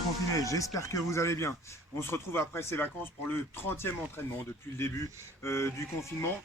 confinés, j'espère que vous allez bien. On se retrouve après ces vacances pour le 30e entraînement depuis le début du confinement.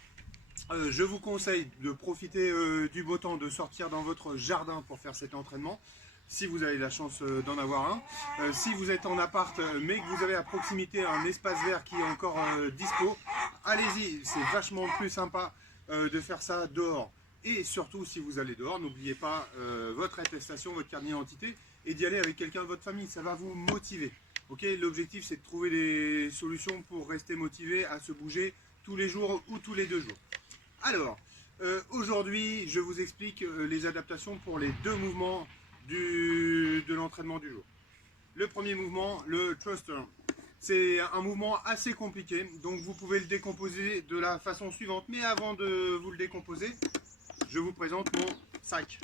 Je vous conseille de profiter du beau temps, de sortir dans votre jardin pour faire cet entraînement, si vous avez la chance d'en avoir un. Si vous êtes en appart mais que vous avez à proximité un espace vert qui est encore dispo, allez-y, c'est vachement plus sympa de faire ça dehors. Et surtout, si vous allez dehors, n'oubliez pas votre attestation, votre carte d'identité et d'y aller avec quelqu'un de votre famille. Ça va vous motiver. Okay, l'objectif, c'est de trouver des solutions pour rester motivé à se bouger tous les jours ou tous les 2 jours. Alors, aujourd'hui, je vous explique les adaptations pour les 2 mouvements de l'entraînement du jour. Le premier mouvement, le thruster. C'est un mouvement assez compliqué, donc vous pouvez le décomposer de la façon suivante. Mais avant de vous le décomposer, je vous présente mon sac.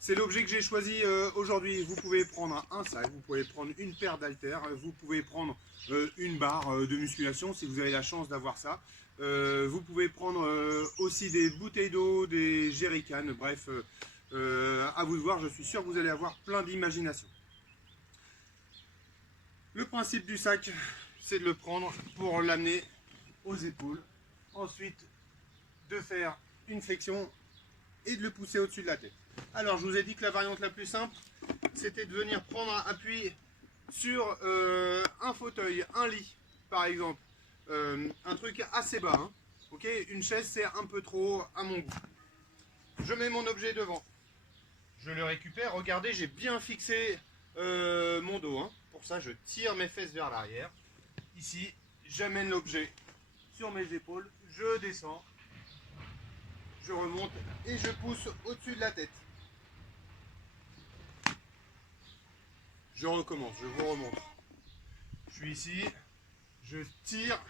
C'est l'objet que j'ai choisi aujourd'hui. Vous pouvez prendre un sac, vous pouvez prendre une paire d'haltères, vous pouvez prendre une barre de musculation si vous avez la chance d'avoir ça. Vous pouvez prendre aussi des bouteilles d'eau, des jerrycans, bref, à vous de voir, je suis sûr que vous allez avoir plein d'imagination. Le principe du sac, c'est de le prendre pour l'amener aux épaules, ensuite de faire une flexion et de le pousser au-dessus de la tête. Alors je vous ai dit que la variante la plus simple, c'était de venir prendre un appui sur un fauteuil, un lit par exemple, un truc assez bas, hein. Okay, une chaise c'est un peu trop à mon goût. Je mets mon objet devant, je le récupère, regardez j'ai bien fixé mon dos, hein. Pour ça je tire mes fesses vers l'arrière, ici j'amène l'objet sur mes épaules, je descends, je remonte et je pousse au-dessus de la tête. Je recommence, je vous remonte. Je suis ici, je tire,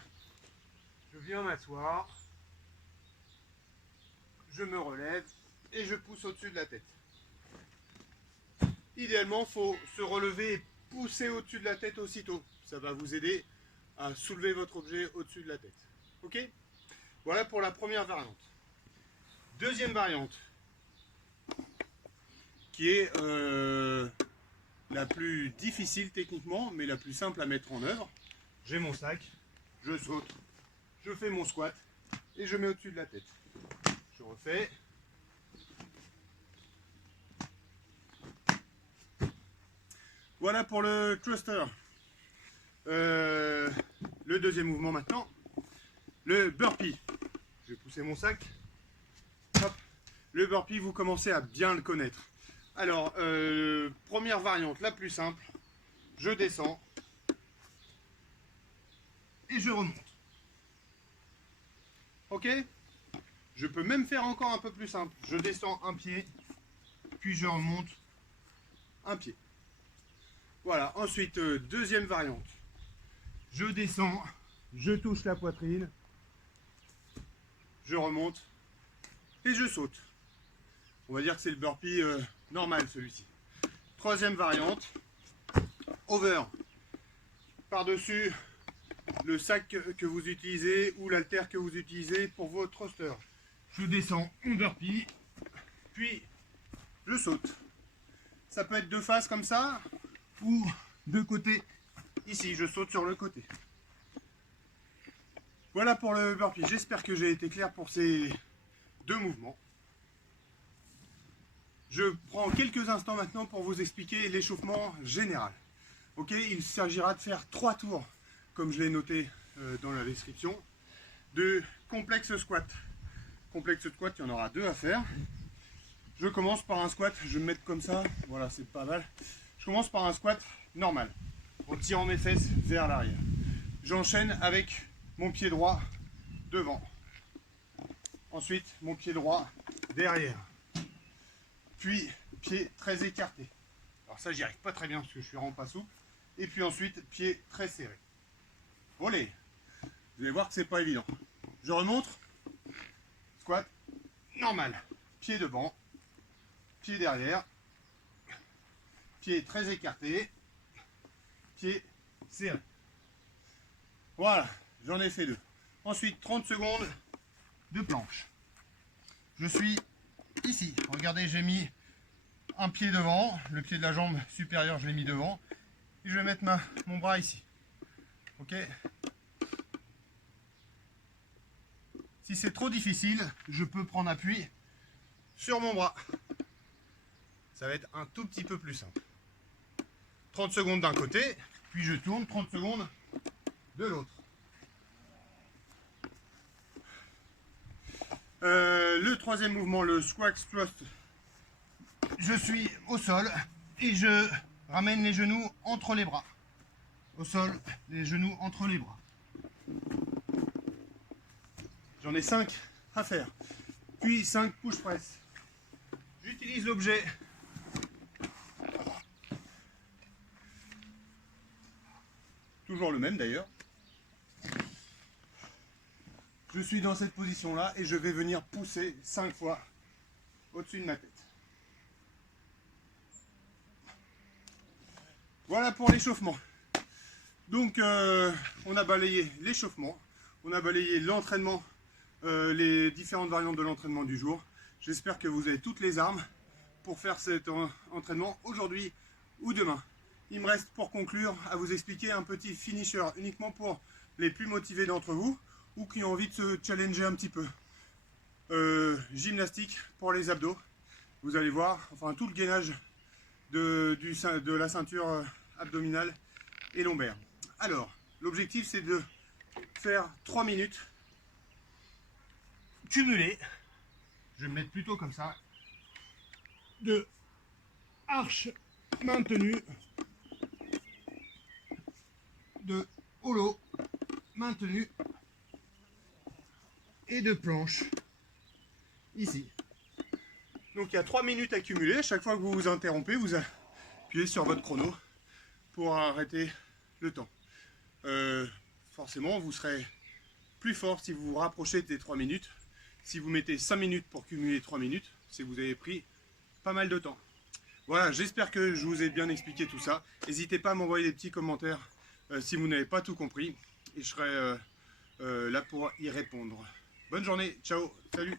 je viens m'asseoir, je me relève et je pousse au-dessus de la tête. Idéalement, il faut se relever et pousser au-dessus de la tête aussitôt. Ça va vous aider à soulever votre objet au-dessus de la tête. Ok? Voilà pour la première variante. Deuxième variante, qui est la plus difficile techniquement, mais la plus simple à mettre en œuvre. J'ai mon sac, je saute, je fais mon squat et je mets au-dessus de la tête. Je refais. Voilà pour le thruster. Le deuxième mouvement maintenant, le burpee. Je vais pousser mon sac. Hop. Le burpee, vous commencez à bien le connaître. Alors, première variante, la plus simple, je descends et je remonte. Ok? Je peux même faire encore un peu plus simple. Je descends un pied, puis je remonte un pied. Voilà, ensuite, deuxième variante. Je descends, je touche la poitrine, je remonte et je saute. On va dire que c'est le burpee normal celui-ci. Troisième variante, over. Par-dessus le sac que vous utilisez ou l'haltère que vous utilisez pour vos thrusters. Je descends en burpee, puis je saute. Ça peut être de face comme ça, ou de côté. Ici, je saute sur le côté. Voilà pour le burpee. J'espère que j'ai été clair pour ces 2 mouvements. Je prends quelques instants maintenant pour vous expliquer l'échauffement général. Ok, il s'agira de faire 3 tours, comme je l'ai noté dans la description, de complexe squat. Complexe squat, il y en aura 2 à faire. Je commence par un squat, je vais me mettre comme ça, voilà, c'est pas mal. Je commence par un squat normal, en tirant mes fesses vers l'arrière. J'enchaîne avec mon pied droit devant. Ensuite, mon pied droit derrière. Puis, pied très écarté. Alors ça, j'y arrive pas très bien parce que je suis vraiment pas souple. Et puis ensuite, pied très serré. Olé! Vous allez voir que c'est pas évident. Je remonte. Squat normal. Pied devant. Pied derrière. Pied très écarté. Pied serré. Voilà, j'en ai fait 2. Ensuite, 30 secondes de planche. Je suis ici. Regardez, j'ai mis un pied devant, le pied de la jambe supérieure, je l'ai mis devant, Et je vais mettre mon bras ici. Ok. Si c'est trop difficile, je peux prendre appui sur mon bras. Ça va être un tout petit peu plus simple. 30 secondes d'un côté, puis je tourne 30 secondes de l'autre. Le troisième mouvement, le squat thrust. Je suis au sol et je ramène les genoux entre les bras. Au sol, les genoux entre les bras. J'en ai 5 à faire. Puis 5 push press. J'utilise l'objet. Toujours le même d'ailleurs. Je suis dans cette position là et je vais venir pousser 5 fois au-dessus de ma tête. Voilà pour l'échauffement. Donc on a balayé l'échauffement, on a balayé l'entraînement, les différentes variantes de l'entraînement du jour. J'espère que vous avez toutes les armes pour faire cet entraînement aujourd'hui ou demain. Il me reste pour conclure à vous expliquer un petit finisher uniquement pour les plus motivés d'entre vous ou qui ont envie de se challenger un petit peu. Gymnastique pour les abdos. Vous allez voir, enfin tout le gainage de la ceinture abdominale et lombaire. Alors, l'objectif c'est de faire 3 minutes cumulées. Je vais me mettre plutôt comme ça. De arche maintenue, de holo maintenu et de planche ici. Donc il y a 3 minutes à cumuler. À chaque fois que vous vous interrompez, vous appuyez sur votre chrono pour arrêter le temps. Forcément, vous serez plus fort si vous vous rapprochez des 3 minutes. Si vous mettez 5 minutes pour cumuler 3 minutes, c'est que vous avez pris pas mal de temps. Voilà, j'espère que je vous ai bien expliqué tout ça. N'hésitez pas à m'envoyer des petits commentaires si vous n'avez pas tout compris. Et je serai là pour y répondre. Bonne journée, ciao, salut.